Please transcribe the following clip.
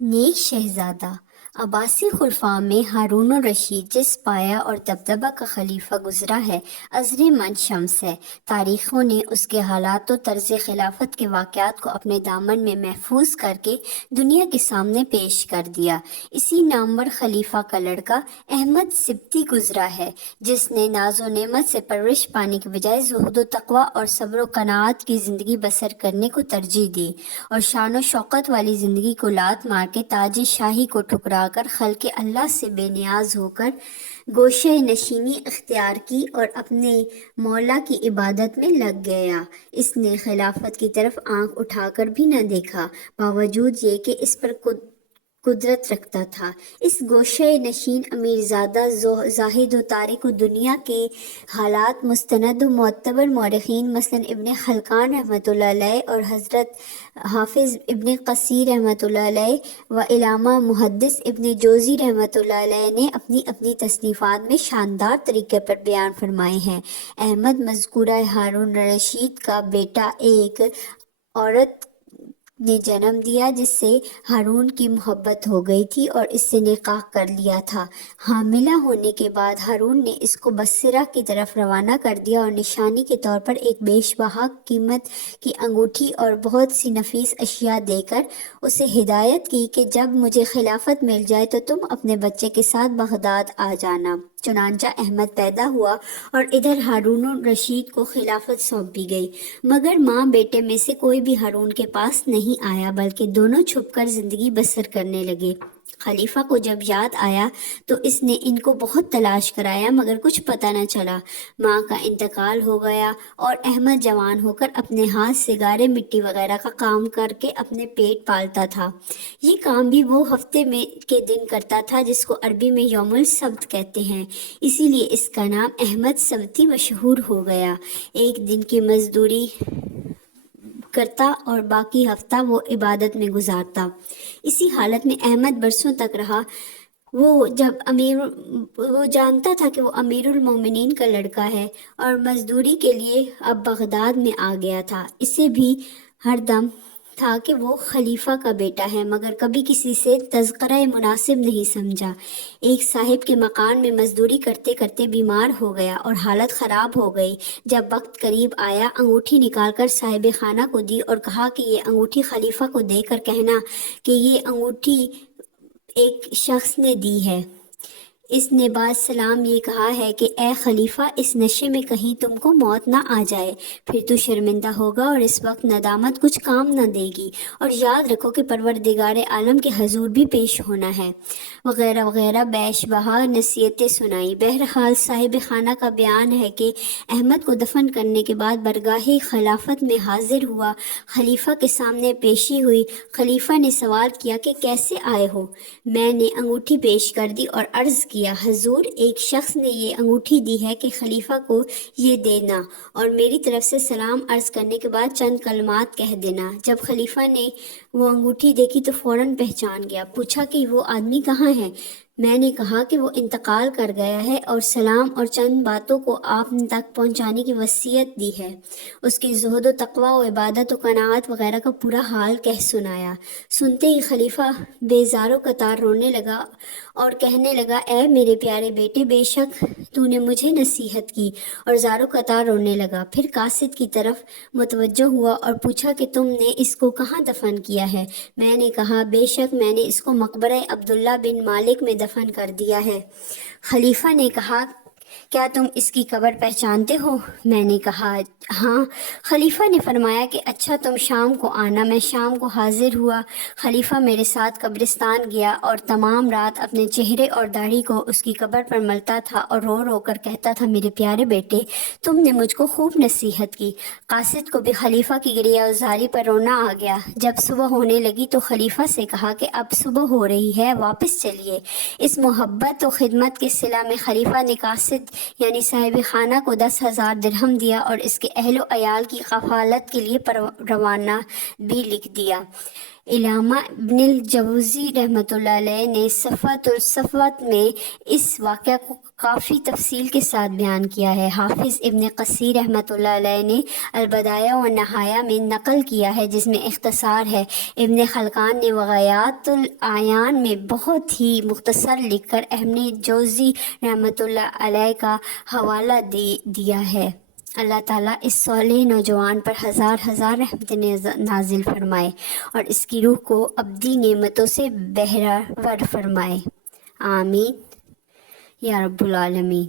نیک شہزادہ عباسی خلفاء میں ہارون الرشید جس پایا اور دبدبہ کا خلیفہ گزرا ہے عذر مند شمس ہے۔ تاریخوں نے اس کے حالات و طرز خلافت کے واقعات کو اپنے دامن میں محفوظ کر کے دنیا کے سامنے پیش کر دیا۔ اسی نامور خلیفہ کا لڑکا احمد سبتی گزرا ہے، جس نے ناز و نعمت سے پرورش پانے کے بجائے زہد و تقوی اور صبر و قناعت کی زندگی بسر کرنے کو ترجیح دی، اور شان و شوکت والی زندگی کو لات مار کے تاج شاہی کو ٹھکرا کر خلق اللہ سے بے نیاز ہو کر گوشہ نشینی اختیار کی اور اپنے مولا کی عبادت میں لگ گیا۔ اس نے خلافت کی طرف آنکھ اٹھا کر بھی نہ دیکھا، باوجود یہ کہ اس پر قدرت رکھتا تھا۔ اس گوشہ نشین امیر زادہ زاہد و تارک و دنیا کے حالات مستند و معتبر مورخین مثلا ابن خلکان رحمۃ اللہ علیہ اور حضرت حافظ ابن کثیر رحمۃ اللہ علیہ و علامہ محدث ابن جوزی رحمۃ اللہ علیہ نے اپنی اپنی تصنیفات میں شاندار طریقے پر بیان فرمائے ہیں۔ احمد مذکورہ ہارون الرشید کا بیٹا ایک عورت نے جنم دیا جس سے ہارون کی محبت ہو گئی تھی اور اس سے نکاح کر لیا تھا۔ حاملہ ہونے کے بعد ہارون نے اس کو بصرہ کی طرف روانہ کر دیا اور نشانی کے طور پر ایک بیش بہا قیمت کی انگوٹھی اور بہت سی نفیس اشیاء دے کر اسے ہدایت کی کہ جب مجھے خلافت مل جائے تو تم اپنے بچے کے ساتھ بغداد آ جانا۔ چنانچہ احمد پیدا ہوا اور ادھر ہارون الرشید کو خلافت سونپی گئی، مگر ماں بیٹے میں سے کوئی بھی ہارون کے پاس نہیں آیا، بلکہ دونوں چھپ کر زندگی بسر کرنے لگے۔ خلیفہ کو جب یاد آیا تو اس نے ان کو بہت تلاش کرایا مگر کچھ پتہ نہ چلا۔ ماں کا انتقال ہو گیا اور احمد جوان ہو کر اپنے ہاتھ سے گارے مٹی وغیرہ کا کام کر کے اپنے پیٹ پالتا تھا۔ یہ کام بھی وہ ہفتے میں کے دن کرتا تھا جس کو عربی میں یوم السبت کہتے ہیں، اسی لیے اس کا نام احمد سبتی مشہور ہو گیا۔ ایک دن کی مزدوری کرتا اور باقی ہفتہ وہ عبادت میں گزارتا۔ اسی حالت میں احمد برسوں تک رہا۔ وہ جانتا تھا کہ وہ امیر المومنین کا لڑکا ہے اور مزدوری کے لیے اب بغداد میں آ گیا تھا۔ اسے بھی ہر دم تھا کہ وہ خلیفہ کا بیٹا ہے، مگر کبھی کسی سے تذکرہ مناسب نہیں سمجھا۔ ایک صاحب کے مکان میں مزدوری کرتے کرتے بیمار ہو گیا اور حالت خراب ہو گئی۔ جب وقت قریب آیا انگوٹھی نکال کر صاحب خانہ کو دی اور کہا کہ یہ انگوٹھی خلیفہ کو دے کر کہنا کہ یہ انگوٹھی ایک شخص نے دی ہے۔ اس نے بعد سلام یہ کہا ہے کہ اے خلیفہ، اس نشے میں کہیں تم کو موت نہ آ جائے، پھر تو شرمندہ ہوگا اور اس وقت ندامت کچھ کام نہ دے گی، اور یاد رکھو کہ پروردگار عالم کے حضور بھی پیش ہونا ہے، وغیرہ وغیرہ بیش بہا نصیحتیں سنائی۔ بہرحال صاحب خانہ کا بیان ہے کہ احمد کو دفن کرنے کے بعد برگاہ خلافت میں حاضر ہوا، خلیفہ کے سامنے پیشی ہوئی۔ خلیفہ نے سوال کیا کہ کیسے آئے ہو؟ میں نے انگوٹھی پیش کر دی اور عرض کیا حضور، ایک شخص نے یہ انگوٹھی دی ہے کہ خلیفہ کو یہ دینا اور میری طرف سے سلام عرض کرنے کے بعد چند کلمات کہہ دینا۔ جب خلیفہ نے وہ انگوٹھی دیکھی تو فوراً پہچان گیا، پوچھا کہ وہ آدمی کہاں ہے؟ میں نے کہا کہ وہ انتقال کر گیا ہے اور سلام اور چند باتوں کو آپ تک پہنچانے کی وصیت دی ہے۔ اس کی زہد و تقوی و عبادت و قناعت وغیرہ کا پورا حال کہہ سنایا۔ سنتے ہی خلیفہ بے زار و قطار رونے لگا اور کہنے لگا اے میرے پیارے بیٹے، بے شک تو نے مجھے نصیحت کی، اور زار و قطار رونے لگا۔ پھر قاصد کی طرف متوجہ ہوا اور پوچھا کہ تم نے اس کو کہاں دفن کیا ہے؟ میں نے کہا بے شک میں نے اس کو مقبرہ عبداللہ بن مالک میں دفن کر دیا ہے۔ خلیفہ نے کہا کیا تم اس کی قبر پہچانتے ہو؟ میں نے کہا ہاں۔ خلیفہ نے فرمایا کہ اچھا تم شام کو آنا۔ میں شام کو حاضر ہوا۔ خلیفہ میرے ساتھ قبرستان گیا اور تمام رات اپنے چہرے اور داڑھی کو اس کی قبر پر ملتا تھا اور رو رو کر کہتا تھا میرے پیارے بیٹے، تم نے مجھ کو خوب نصیحت کی۔ قاصد کو بھی خلیفہ کی گریہ زاری پر رونا آ گیا۔ جب صبح ہونے لگی تو خلیفہ سے کہا کہ اب صبح ہو رہی ہے، واپس چلیے۔ اس محبت و خدمت کے صلہ میں خلیفہ نے قاصد یعنی صاحب خانہ کو 10,000 درہم دیا اور اس کے اہل و عیال کی کفالت کے لیے پروانہ بھی لکھ دیا۔ علامہ ابن الجوزی رحمۃ اللہ علیہ نے صفوۃ الصفوت میں اس واقعہ کو کافی تفصیل کے ساتھ بیان کیا ہے۔ حافظ ابن کثیر رحمۃ اللہ علیہ نے البدایہ و نہایہ میں نقل کیا ہے، جس میں اختصار ہے۔ ابن خلکان نے وغایات الاعیان میں بہت ہی مختصر لکھ کر ابن جوزی رحمۃ اللہ علیہ کا حوالہ دیا ہے۔ اللہ تعالیٰ اس صالح نوجوان پر ہزار ہزار رحمتیں نازل فرمائے اور اس کی روح کو ابدی نعمتوں سے بہرہ ور فرمائے، آمین یا رب العالمین۔